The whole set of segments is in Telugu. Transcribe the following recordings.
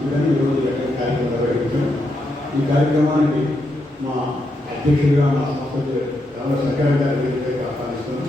అందుకని ఈరోజు కార్యక్రమం నిర్వహించాం. ఈ కార్యక్రమానికి మా అధ్యక్షుడిగా మా సంస్థ రామ శంకర్ గారి ఆహ్వానిస్తున్నాం.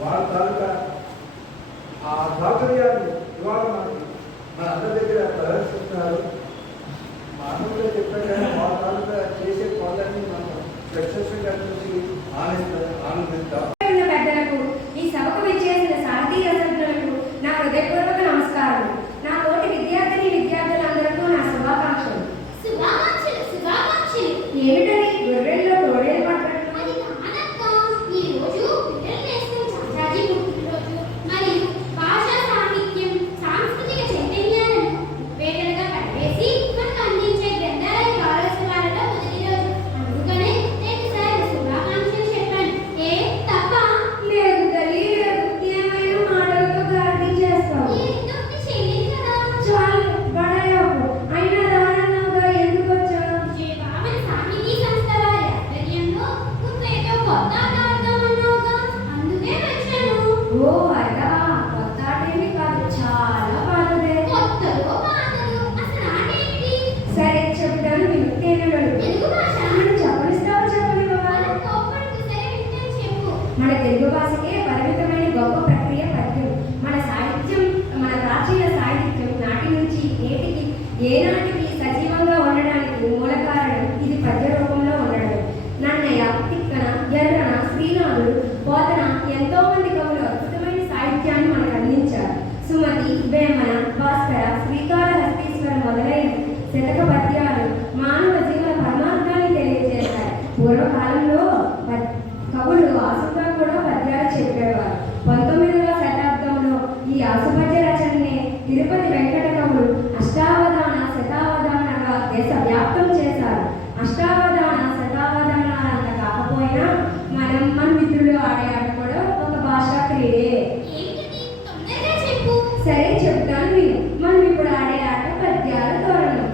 వాళ్ళ తాలూకా ఆ సౌకర్యాన్ని ఇవాళ మనకి మన అందరి దగ్గర ప్రదర్శిస్తున్నారు. మామూలుగా చెప్పారు కానీ వాళ్ళ తాలూకా చేసే పనులన్నీ మనం సక్సెస్ఫుల్గా చూసి ఆనందిస్తాం. ఈ సభకు విచ్చేసిన సారథీయ సభ్యులకు నా హృదయపూర్వక నమస్కారం. నా తోటి విద్యార్థిని విద్యార్థులందరికీ నా శుభాకాంక్షలు. ఏమిటని గొర్రెల్లో తోడేలు పట్టడం? మన తెలుగు భాషకే పరిమితమైన గొప్ప ప్రక్రియ పద్యం. మన సాహిత్యం, మన ప్రాచీన సాహిత్యం నాటి నుంచి నేటికి ఏనాటికి సజీవంగా ఉండడానికి మూల కారణం ఇది పద్య రూపంలో ఉండడం. నన్నయ్య, తిక్కన, ఎర్రన, శ్రీనాథుడు, పోతన ఎంతో మంది కవులు అద్భుతమైన సాహిత్యాన్ని మనకు అందించారు. సుమతి, వేమన, భాస్కర, శ్రీకాళహస్తీశ్వర మొదలైన శతక పద్యాలు మానవ జీవన పరమార్థాన్ని తెలియజేశాయి. పూర్వకాలంలో కవులు ఆసుగా కూడా పద్యాలు చెప్పేవారు. 19వ శతాబ్దంలో ఈ ఆసుపద్య రచననే తిరుపతి వెంకట కవులు అష్టావధాన శతావధానంగా దేశవ్యాప్తం చేశారు. అష్టావధాన శతావధానాలంత కాకపోయినా మన మిత్రులు ఆడే ఆట కూడా ఒక భాషా క్రీడే. సరే చెప్తాను విను. మనం ఇప్పుడు ఆడే ఆట పద్యాల తోరణం.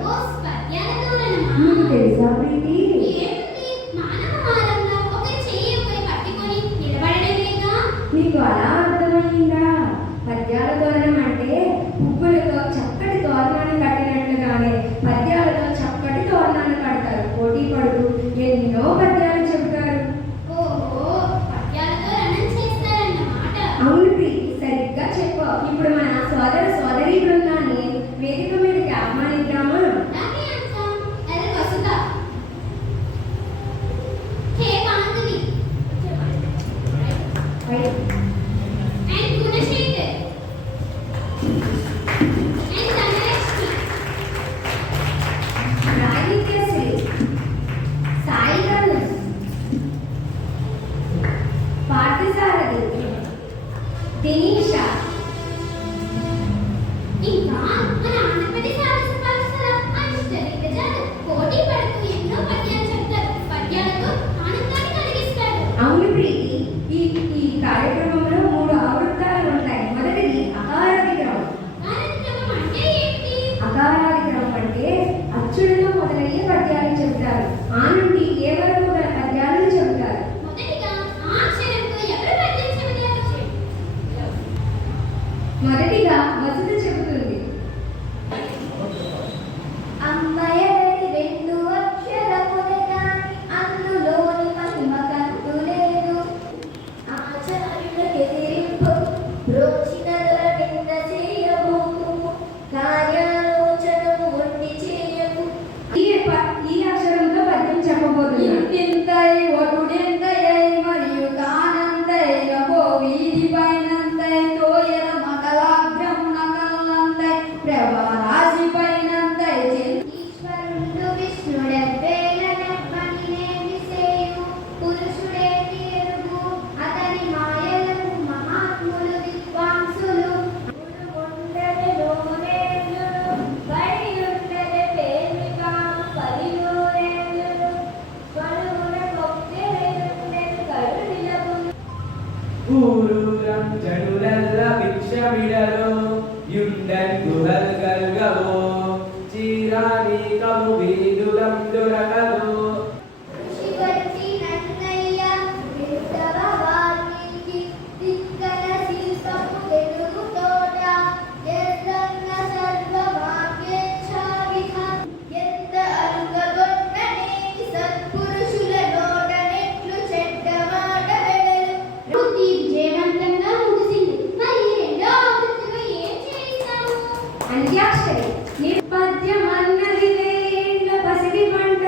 మీకు తెలుసా ప్రీతి? నీకు అలా అర్థమైందా? పద్యాల తోరణం అంటే పువ్వులతో చక్కటి తోరణాన్ని కట్టినట్లుగానే పద్యాలతో చక్కటి తోరణాన్ని కడతారు. పోటీ పడుతూ ఎన్నో పద్యాలు చెబుతారు. అవును ప్రీతి, సరిగ్గా చెప్పావు. ఇప్పుడు మన సోదర సోదరీ బృందాన్ని వేదిక మీదకి ఆహ్వానిద్దామా? దినీషా, ఇంకా మన ఆంధ్రప్రదేశ్ రాష్ట్ర పాఠశాల అష్టదిగ్గజాలు పోటీ పడుతూ ఎన్నో పద్యాలు చెప్తారు. పద్యాలతో ఆనందాన్ని కలిగిస్తారు. అవును ప్రీతి, ఈ కార్యక్రమంలో 3 ఆవృత్తాలు ఉంటాయి. మొదటిది అకారాది క్రమం. అంటే ఏంటి? అకారాది క్రమం అంటే అచ్చుడులో మొదలయ్యే పద్యాలు చెప్తారు. ఆ నుండి ఏ వరకు గల పద్యాలను చెబుతారు. మొదటిగా వసుధ చెబుతుంది. అమ్మయడి 2 అక్షరములే కాని అందులోని మహిమ కంటూ లేదు. ఆచార్యులకు ఎదిరింపు రోచిన నింద చేయబోకు, కార్యాలోచనము వండి చేయకు. ఈ అక్షరంతో పద్యం చెప్పబోతుంది. ఇంతింతై ఒటుడెంతై మరియు ಊರೂರಂ ಜನುಲೆಲ್ಲ ಭಿಕ್ಷಮಿಡಲು ಯುಂಡನ್ ಗುಹಲ್ಗಲ್ಗವೋ చీరాని కము వీధులం దొరకదు ఋషివర్తి నన్నయ్య వింటవ వాల్మీకి దిక్కన శిల్పము తెలుగు తోట ఎర్రన్న సర్వవాక్యేచ్ఛా విధాన ఎంత అరుగగొట్టనేకి సత్పురుషుల నోటనెట్లు చెడ్డ మాట వెడలు వృత్తి విజయవంతంగా ముగిసింది. మరి రెండో ఆవృత్తిలో ఏం చేస్తాము? అంత్యాక్షరి పద్యమన్నది వేళ్ళ పసిడి పంట,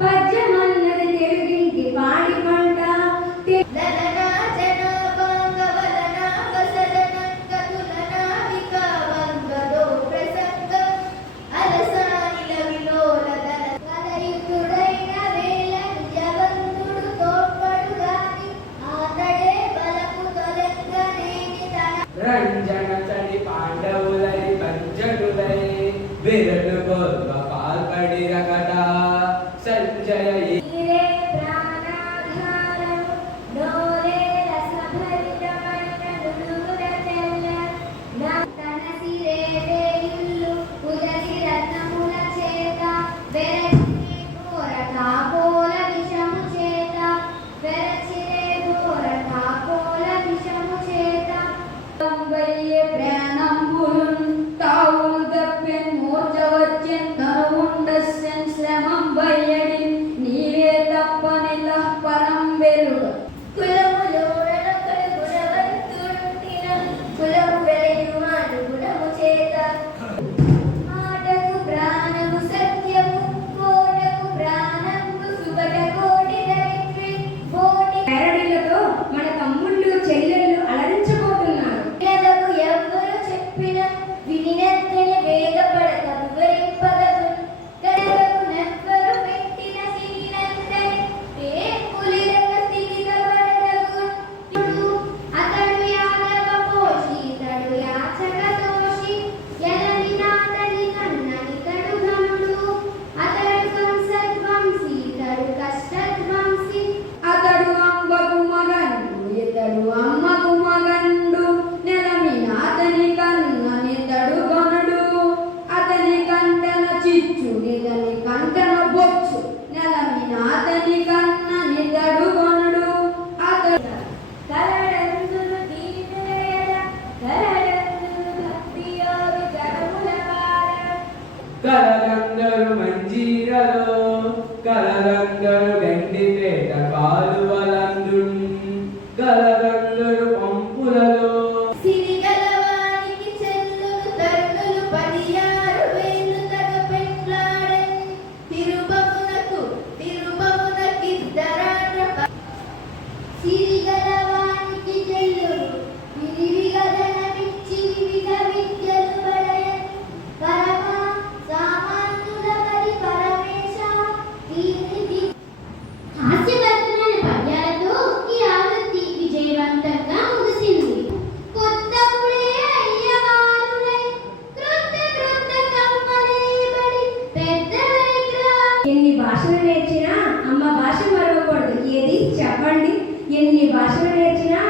పద్యమన్నది తెలుగింటి పాడి పంట. లలనా జనాభాంగవలనా వసలనంకతులనా వికావంగదో ప్రసంగం అలసానిల విలోలదన కలయుతుడైన వేళ నిజవంతుడు తోడ్పడుగాని ఆతడే బలపు తొలెంగనేని తన రంజన చడి పాండవులై పంచడులై విరలు గొర్వ పాల్పడి రకట సంజయ నీరే ప్రాణాధారం నోరే రసభరితమైన నుడుగుల తెల్ల నా తన సిరే వేయుళ్ళు ఉదసి రత్నముల చేత వెరచిరే ఘోర కాకోల విషము చేత వెరచిరే ఘోర కాకోల విషము చేత తంబయ్యే ప్రాణంబులున్ తావులు దప్పెన్ మోర్చ వచ్చెన్ తనువుండస్సెన్ శ్రమం బయ్యడి నీవే తప్పని తప్పనం వెలుగ కులములోనొకడు గుణవంతుడుంటిన కులము వెలయుమాడు గుణము చేత మాటకు ప్రాణము సత్యము కోటకు ప్రాణము సుబట కోటి దరిద్రి కోటి పెరడిలతో మన తమ్ముళ్ళు చెల్లెళ్ళు అలరించబోతున్నారు. పిల్లలకు ఎవ్వరు చెప్పిన వినినంతని వేగపడక వివరింపదగు గడలకు నెవ్వరు పెట్టిన సిగినంతని ఏ పులిరక స్థితిగబడదగు అతడు యాదవ పోషి ఇతడు యాచక దోషి ఎలని నాతని కన్నని తడు గనుడు అతడు కంసద్వంశీ ఇతడు కష్టద్వంశీ అతడు అంబకు మగండు ఇతడు అమ్మకు మగండు నెలమిన అతని కన్ననితడు గనుడు అతని కంటన చిచ్చు నితని కంటన బొచ్చు నెలమిన అతని కన్ననితడు గనుడు అతడు కరడందులు దీనులయల కరడందులు భక్తియోగి గడముల వార కలలందరు మంజీరలో కలలందరు గండిపేట కాలువలందున్ కలలందరు పంపులలో సిరిగలవానికి చెల్లులు తరుణులు 16 వేలు తగ పెండ్లాడెన్ తిరుపమునకిద్దరాట సిరిగలవానికి చెల్లులు విరివిగదనమిచ్చి వివిధ విద్యలు పడయన్ పరమ సామాన్యుల మరి పరమేశ దీనికి హాస్యభరితమైన పద్యాలతో ఈ ఆవృత్తి విజయవంతంగా ముగిసింది. కొత్తపుడే అయ్యవారులై క్రొత్త క్రొత్త కమ్మలేబడి పెద్దలైగ్రా ఎన్ని భాషలు నేర్చినా అమ్మ భాష మరవకూడదు. ఏది చెప్పండి? ఎన్ని భాషలు నేర్చినా